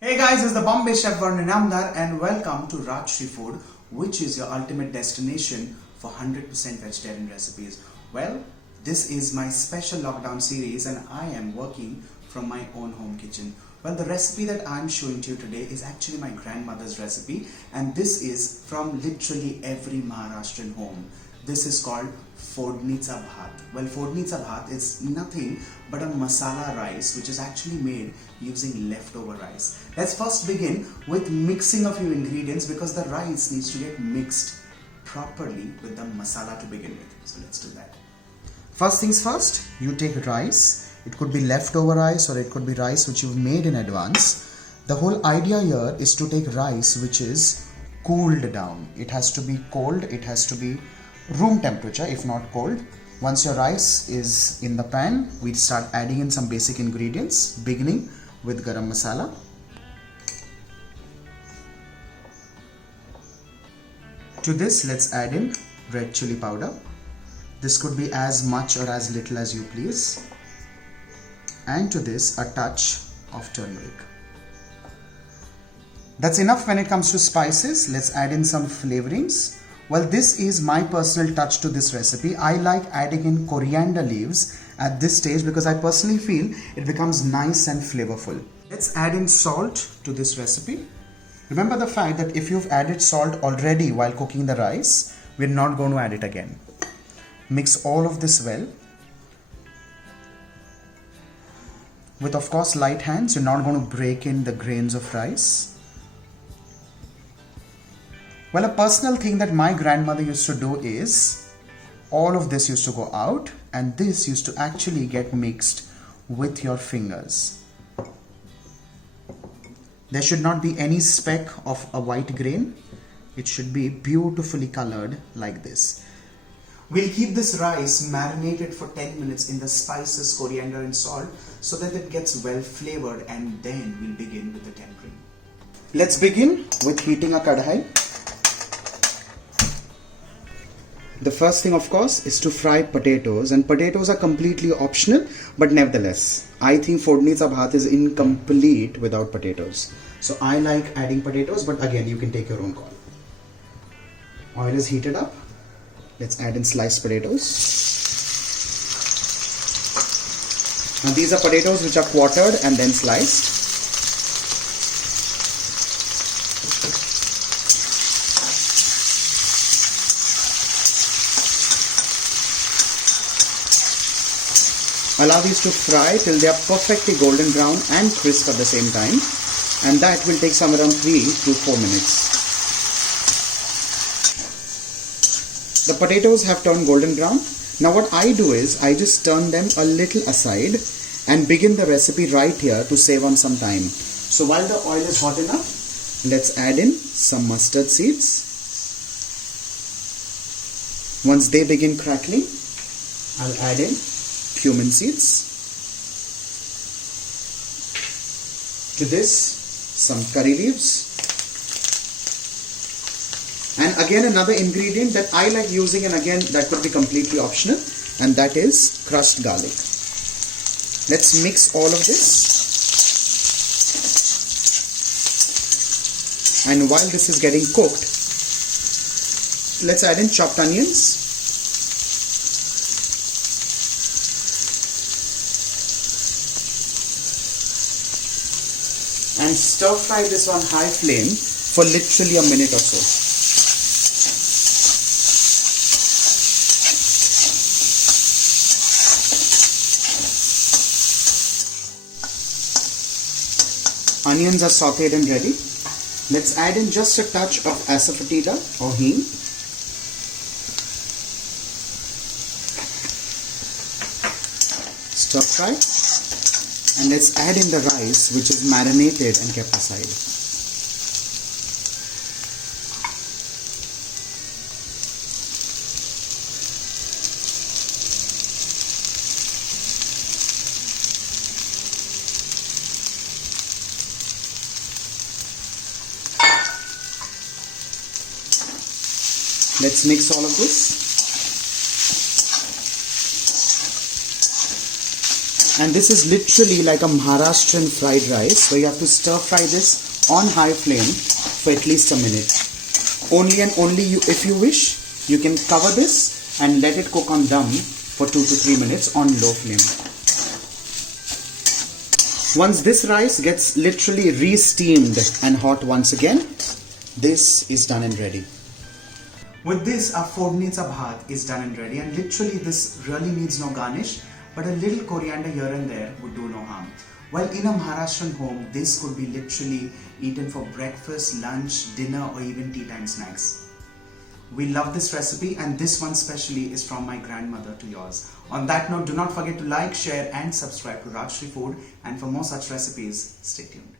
Hey guys, it's the Bombay chef Varun Inamdar and welcome to Rajshri Food, which is your ultimate destination for 100% vegetarian recipes. Well, this is my special lockdown series and I am working from my own home kitchen. Well, the recipe that I'm showing to you today is actually my grandmother's recipe and this is from literally every Maharashtrian home. This is called Phodnicha Bhaat. Well, Phodnicha Bhaat is nothing but a masala rice which is actually made using leftover rice. Let's first begin with mixing a few ingredients because the rice needs to get mixed properly with the masala to begin with. So let's do that. First things first, you take rice. It could be leftover rice or it could be rice which you've made in advance. The whole idea here is to take rice which is cooled down. It has to be cold, it has to be room temperature if not cold. Once your rice is in the pan, we start adding in some basic ingredients, beginning with garam masala. To this, let's add in red chilli powder. This could be as much or as little as you please. And to this, a touch of turmeric. That's enough when it comes to spices. Let's add in some flavorings. Well, this is my personal touch to this recipe. I like adding in coriander leaves at this stage because I personally feel it becomes nice and flavorful. Let's add in salt to this recipe. Remember the fact that if you've added salt already while cooking the rice, we're not going to add it again. Mix all of this well. With of course light hands, you're not going to break in the grains of rice. Well, a personal thing that my grandmother used to do is all of this used to go out and this used to actually get mixed with your fingers. There should not be any speck of a white grain. It should be beautifully colored like this. We'll keep this rice marinated for 10 minutes in the spices, coriander and salt so that it gets well flavored, and then we'll begin with the tempering. Let's begin with heating a kadhai. The first thing of course is to fry potatoes, and potatoes are completely optional, but nevertheless I think Phodnicha Bhaat is incomplete without potatoes. So I like adding potatoes, but again you can take your own call. Oil is heated up. Let's add in sliced potatoes. Now these are potatoes which are quartered and then sliced. Allow these to fry till they are perfectly golden brown and crisp at the same time, and that will take somewhere around 3 to 4 minutes. The potatoes have turned golden brown. Now what I do is I just turn them a little aside and begin the recipe right here to save on some time. So while the oil is hot enough, let's add in some mustard seeds. Once they begin crackling, I'll add in cumin seeds. To this, some curry leaves. And again another ingredient that I like using, and again that could be completely optional, and that is crushed garlic. Let's mix all of this. And while this is getting cooked, let's add in chopped onions. And stir fry this on high flame for literally a minute or so. Onions are sauteed and ready. Let's add in just a touch of asafoetida or hing. Stir fry. And let's add in the rice which is marinated and kept aside. Let's mix all of this. And this is literally like a Maharashtrian fried rice where you have to stir fry this on high flame for at least a minute. Only and only if you wish, you can cover this and let it cook on dum for 2 to 3 minutes on low flame. Once this rice gets literally re-steamed and hot once again, this is done and ready. With this, our Phodnicha Bhaat is done and ready, and literally this really needs no garnish, but a little coriander here and there would do no harm. Well, in a Maharashtrian home, this could be literally eaten for breakfast, lunch, dinner, or even tea time snacks. We love this recipe, and this one specially is from my grandmother to yours. On that note, do not forget to like, share and subscribe to Rajshri Food, and for more such recipes, stay tuned.